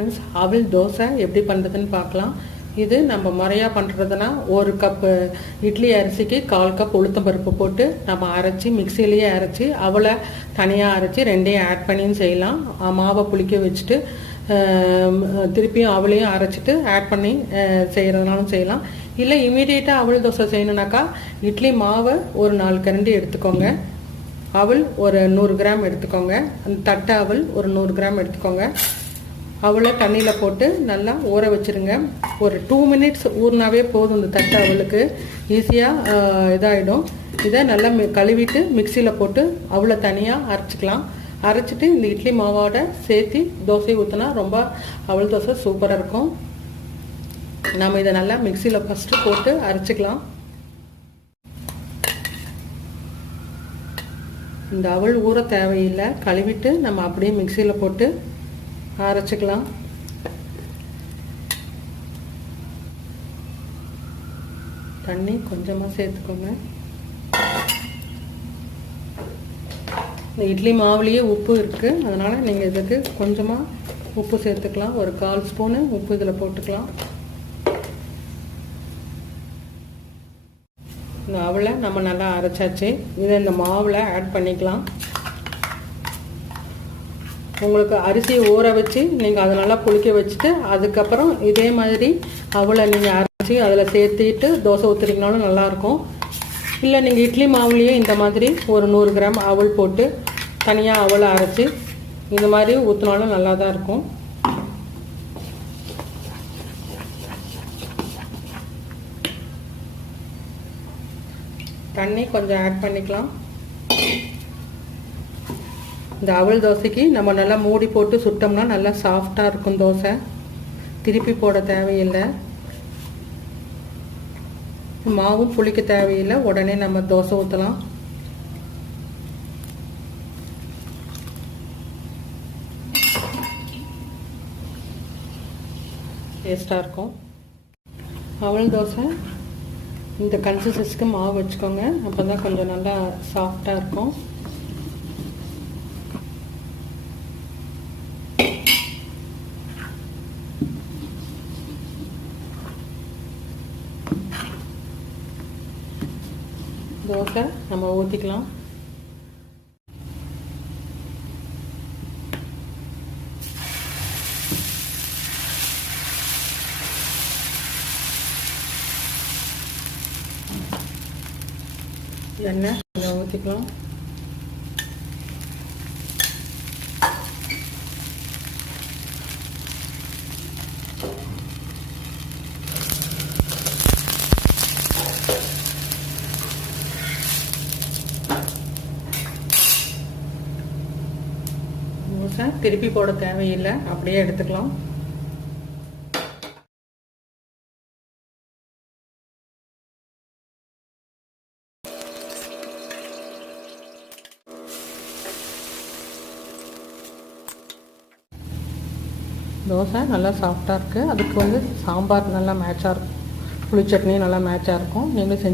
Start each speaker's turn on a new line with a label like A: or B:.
A: Friends அவல் தோசை எப்படி பண்ணுறதுன்னு பார்க்கலாம். இது நம்ம முறையாக பண்ணுறதுனா ஒரு கப்பு இட்லி அரிசிக்கு கால் கப் உளுத்தம்பருப்பு போட்டு நம்ம அரைச்சி மிக்சிலேயே அரைச்சி அவளை தனியாக அரைச்சி ரெண்டையும் ஆட் பண்ணியும் செய்யலாம். மாவை புளிக்க வச்சுட்டு திருப்பியும் அவளையும் அரைச்சிட்டு ஆட் பண்ணி செய்கிறதுனாலும் செய்யலாம். இல்லை இமீடியட்டாக அவள் தோசை செய்யணுனாக்கா இட்லி மாவை ஒரு நாலு கரண்டி எடுத்துக்கோங்க. அவள் ஒரு நூறு கிராம் எடுத்துக்கோங்க. அந்த தட்டை அவள் ஒரு நூறு கிராம் எடுத்துக்கோங்க. அவளை தண்ணியில் போட்டு நல்லா ஊற வச்சுருங்க. ஒரு டூ மினிட்ஸ் ஊறினாவே போதும் இந்த தட்டை அவளுக்கு. ஈஸியாக இதாகிடும் இதை நல்லா மி கழுவிட்டு மிக்சியில் போட்டு அவளை தனியாக அரைச்சிக்கலாம். அரைச்சிட்டு இந்த இட்லி மாவோட சேர்த்து தோசை ஊற்றினா ரொம்ப அவள் தோசை சூப்பராக இருக்கும். நம்ம இதை நல்லா மிக்சியில் ஃபஸ்ட்டு போட்டு அரைச்சிக்கலாம். இந்த அவள் ஊற தேவையில்லை. கழுவிட்டு நம்ம அப்படியே மிக்சியில் போட்டு அரைச்சிக்கலாம் தண்ணி கொஞ்சமாக சேர்த்துக்கோங்க. இந்த இட்லி மாவுலேயே உப்பு இருக்குது அதனால் நீங்கள் இதுக்கு கொஞ்சமாக உப்பு சேர்த்துக்கலாம். ஒரு கால் ஸ்பூனு உப்பு இதில் போட்டுக்கலாம். இந்த அவளை நம்ம நல்லா அரைச்சாச்சு. இதை இந்த மாவில் ஆட் பண்ணிக்கலாம். உங்களுக்கு அரிசியை ஊற வச்சு நீங்கள் அதை நல்லா புளிக்க வச்சுட்டு அதுக்கப்புறம் இதே மாதிரி அவளை நீங்கள் அரைச்சி அதில் சேர்த்திட்டு தோசை ஊற்றுறீங்கனாலும் நல்லாயிருக்கும். இல்லை நீங்கள் இட்லி மாவுலேயே இந்த மாதிரி ஒரு நூறு கிராம் அவல் போட்டு தனியாக அவலை அரைச்சி இந்த மாதிரி ஊற்றினாலும் நல்லா தான் இருக்கும். தண்ணி கொஞ்சம் ஆட் பண்ணிக்கலாம். இந்த அவல் தோசைக்கு நம்ம நல்லா மூடி போட்டு சுட்டோம்னா நல்லா சாஃப்டாக இருக்கும் தோசை. திருப்பி போட தேவையில்லை. மாவும் புளிக்க தேவையில்லை. உடனே நம்ம தோசை ஊற்றலாம் டேஸ்ட்டாக இருக்கும். அவல் தோசை. இந்த கன்சிஸ்டன்ஸ்க்கு மாவு வச்சுக்கோங்க. அப்போ தான் கொஞ்சம் நல்லா சாஃப்டாக இருக்கும். தோசை நம்ம ஊற்றிக்கலாம் எண்ணெய் நம்ம ஊற்றிக்கலாம் தோசை திருப்பி போட தேவையில்லை. அப்படியே எடுத்துக்கலாம். தோசை நல்லா சாஃப்டாக இருக்குது அதுக்கு வந்து சாம்பார் நல்லா மேட்சாக இருக்கும். புளி சட்னி நல்லா மேட்சாக இருக்கும். நீங்களும் செஞ்சு